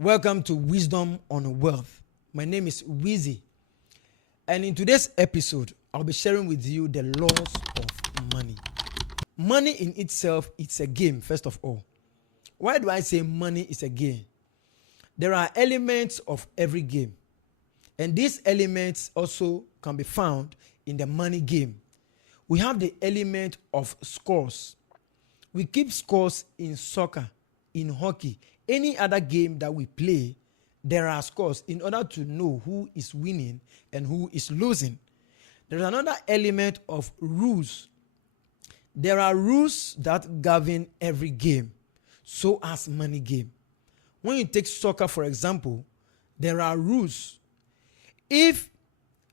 Welcome to Wisdom on Wealth. My name is Wizzy, and in today's episode, I'll be sharing with you the laws of money. Money in itself, it's a game, first of all. Why do I say money is a game? There are elements of every game, and these elements also can be found in the money game. We have the element of scores. We keep scores in soccer, in hockey, any other game that we play. There are scores in order to know who is winning and who is losing. There is another element of rules. There are rules that govern every game, so as money game. When you take soccer, for example, there are rules. If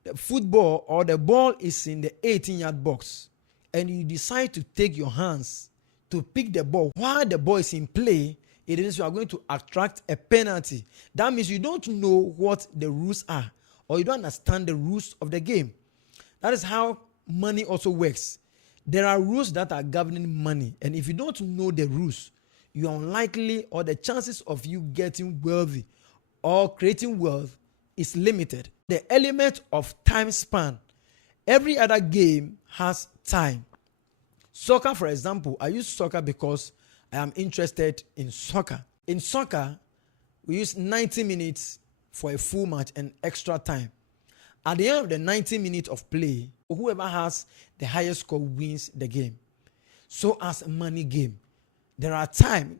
the football or the ball is in the 18-yard box and you decide to take your hands to pick the ball while the ball is in play, it means you are going to attract a penalty. That means you don't know what the rules are, or you don't understand the rules of the game. That is how money also works. There are rules that are governing money, and if you don't know the rules, you are unlikely, or the chances of you getting wealthy or creating wealth is limited. The element of time span. Every other game has time. Soccer, for example, I use soccer because I am interested in soccer. In soccer, we use 90 minutes for a full match and extra time. At the end of the 90 minutes of play, whoever has the highest score wins the game. So as a money game, there are time.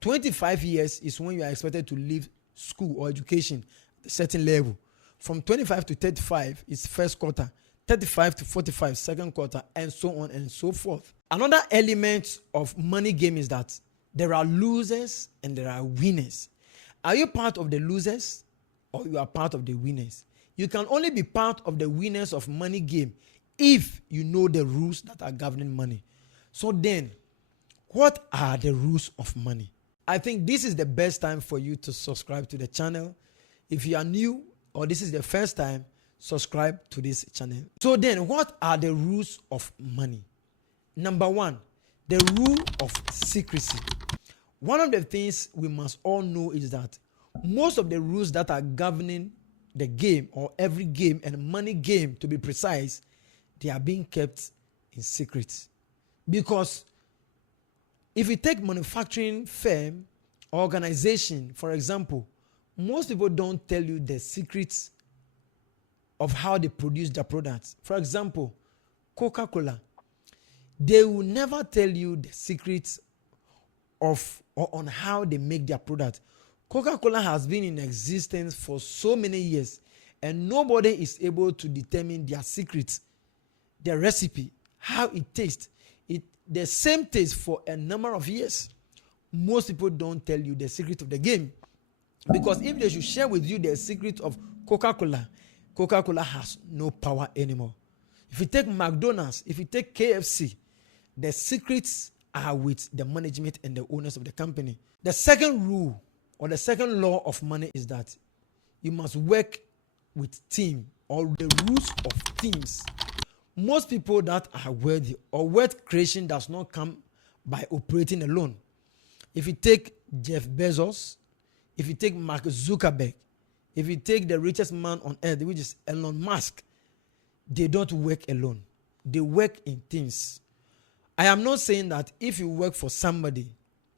25 years is when you are expected to leave school or education at a certain level. From 25 to 35 is first quarter. 35 to 45 second quarter, and so on and so forth. Another element of money game is that there are losers and there are winners. Are you part of the losers or you are part of the winners? You can only be part of the winners of money game if you know the rules that are governing money. So then, what are the rules of money? I think this is the best time for you to subscribe to the channel. If you are new or this is the first time, subscribe to this channel. So then, what are the rules of money? Number one, the rule of secrecy. One of the things we must all know is that most of the rules that are governing the game, or every game and money game to be precise, they are being kept in secret. Because if you take manufacturing firm, organization, for example, most people don't tell you the secrets of how they produce their products. For example, Coca-Cola. They will never tell you the secrets of or on how they make their product. Coca-Cola has been in existence for so many years, and nobody is able to determine their secrets, their recipe, how it tastes. The same taste for a number of years. Most people don't tell you the secret of the game, because if they should share with you the secret of Coca-Cola, Coca-Cola has no power anymore. If you take McDonald's, if you take KFC, the secrets are with the management and the owners of the company. The second rule or the second law of money is that you must work with team, or the rules of teams. Most people that are wealthy or wealth creation does not come by operating alone. If you take Jeff Bezos, if you take Mark Zuckerberg, if you take the richest man on earth, which is Elon Musk, they don't work alone. They work in teams. I am not saying that if you work for somebody,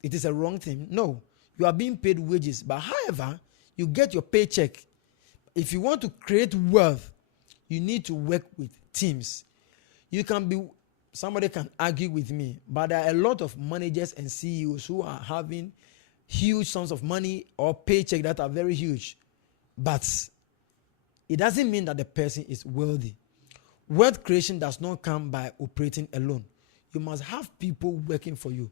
it is a wrong thing. No, you are being paid wages. But however, you get your paycheck. If you want to create wealth, you need to work with teams. Somebody can argue with me, but there are a lot of managers and CEOs who are having huge sums of money or paycheck that are very huge. But it doesn't mean that the person is wealthy. Wealth creation does not come by operating alone. You must have people working for you.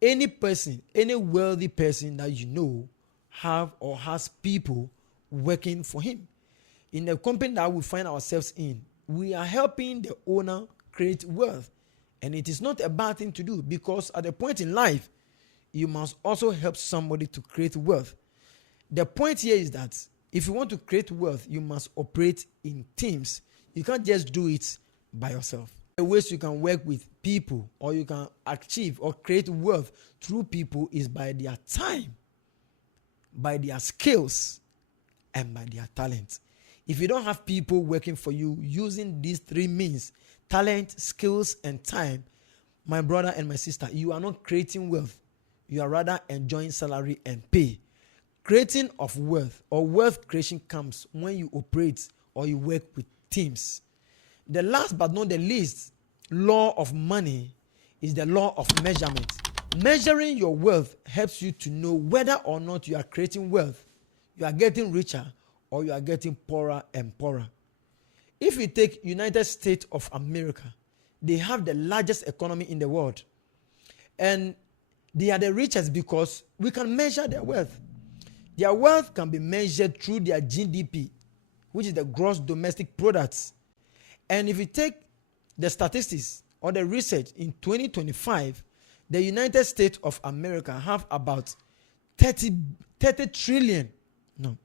Any person, any wealthy person that you know have or has people working for him. In the company that we find ourselves in, we are helping the owner create wealth. And it is not a bad thing to do, because at a point in life, you must also help somebody to create wealth. The point here is that if you want to create wealth, you must operate in teams. You can't just do it by yourself. The ways you can work with people, or you can achieve or create wealth through people, is by their time. by their skills and by their talent. If you don't have people working for you using these three means, talent, skills, and time, my brother and my sister, you are not creating wealth. You are rather enjoying salary and pay. Creating of wealth or wealth creation comes when you operate or you work with teams. The last but not the least law of money is the law of measurement. Measuring your wealth helps you to know whether or not you are creating wealth, you are getting richer, or you are getting poorer and poorer. If you take United States of America, they have the largest economy in the world. And they are the richest because we can measure their wealth. Their wealth can be measured through their GDP, which is the gross domestic products. And if you take the statistics or the research in 2025, the United States of America have about 30 trillion. No,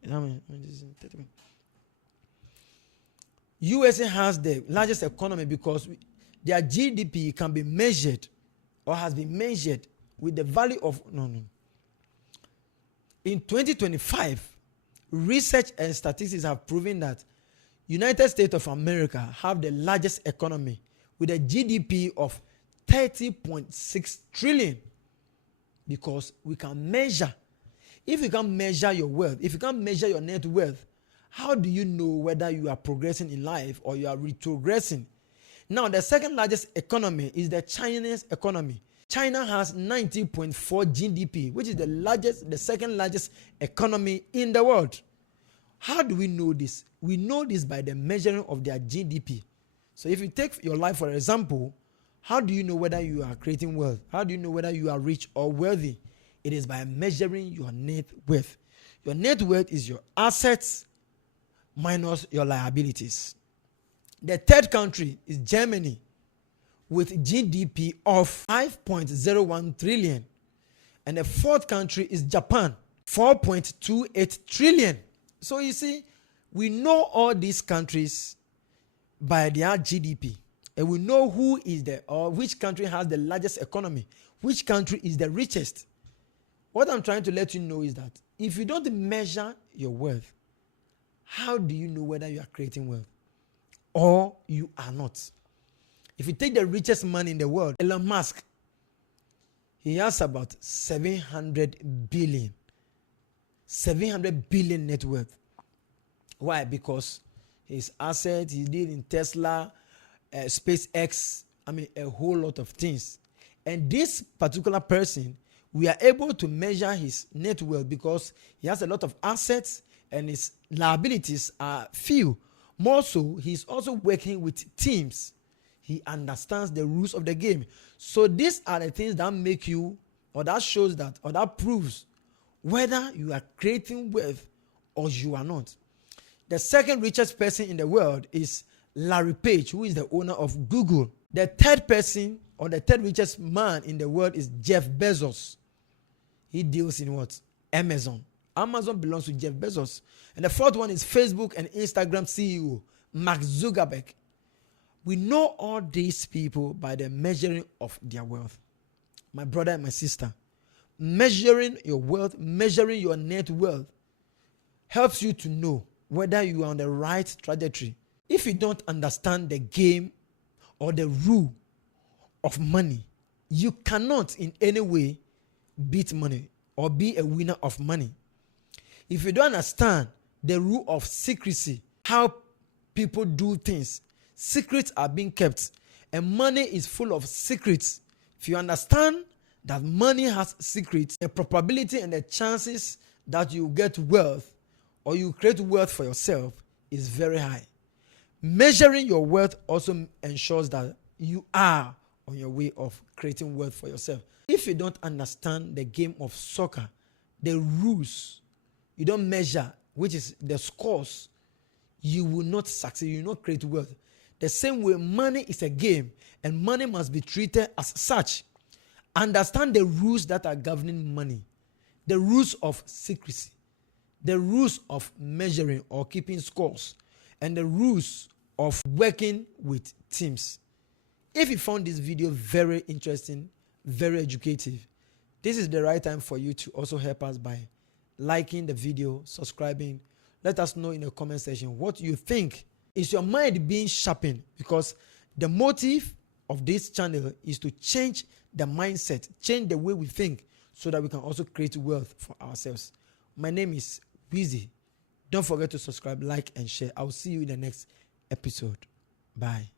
USA has the largest economy because their GDP can be measured or has been measured with the value of In 2025, research and statistics have proven that United States of America have the largest economy with a GDP of 30.6 trillion because we can measure. If you can't measure your wealth, if you can't measure your net worth, how do you know whether you are progressing in life or you are retrogressing? Now, the second largest economy is the Chinese economy. China has 90.4 GDP, which is the second largest economy in the world. How do we know this? We know this by the measuring of their GDP. So if you take your life, for example, how do you know whether you are creating wealth? How do you know whether you are rich or wealthy? It is by measuring your net worth. Your net worth is your assets minus your liabilities. The third country is Germany with GDP of 5.01 trillion. And the fourth country is Japan, 4.28 trillion. So you see, we know all these countries by their GDP. And we know who is which country has the largest economy, which country is the richest. What I'm trying to let you know is that if you don't measure your wealth, how do you know whether you are creating wealth or you are not? If you take the richest man in the world, Elon Musk, he has about 700 billion net worth. Why? Because his assets, he did in Tesla, SpaceX, a whole lot of things. And this particular person, we are able to measure his net worth because he has a lot of assets and his liabilities are few. More so, he's also working with teams. He understands the rules of the game. So these are the things that make you, or that shows that, or that proves whether you are creating wealth or you are not. The second richest person in the world is Larry Page, who is the owner of Google. The third person, or the third richest man in the world is Jeff Bezos. He deals in what? Amazon. Amazon belongs to Jeff Bezos. And the fourth one is Facebook and Instagram CEO, Mark Zuckerberg. We know all these people by the measuring of their wealth. My brother and my sister, measuring your wealth, measuring your net worth helps you to know whether you are on the right trajectory. If you don't understand the game or the rule of money, you cannot in any way beat money or be a winner of money. If you don't understand the rule of secrecy, how people do things, secrets are being kept and money is full of secrets. If you understand that money has secrets, the probability and the chances that you get wealth or you create wealth for yourself is very high. Measuring your wealth also ensures that you are on your way of creating wealth for yourself. If you don't understand the game of soccer, the rules, you don't measure, which is the scores, you will not succeed, you will not create wealth. The same way, money is a game and money must be treated as such. Understand the rules that are governing money, the rules of secrecy, the rules of measuring or keeping scores, and the rules of working with teams. If you found this video very interesting, very educative, this is the right time for you to also help us by liking the video, subscribing. Let us know in the comment section what you think. Is your mind being sharpened? Because the motive of this channel is to change the mindset, change the way we think, so that we can also create wealth for ourselves. My name is Weezy. Don't forget to subscribe, like, and share. I'll see you in the next episode. Bye.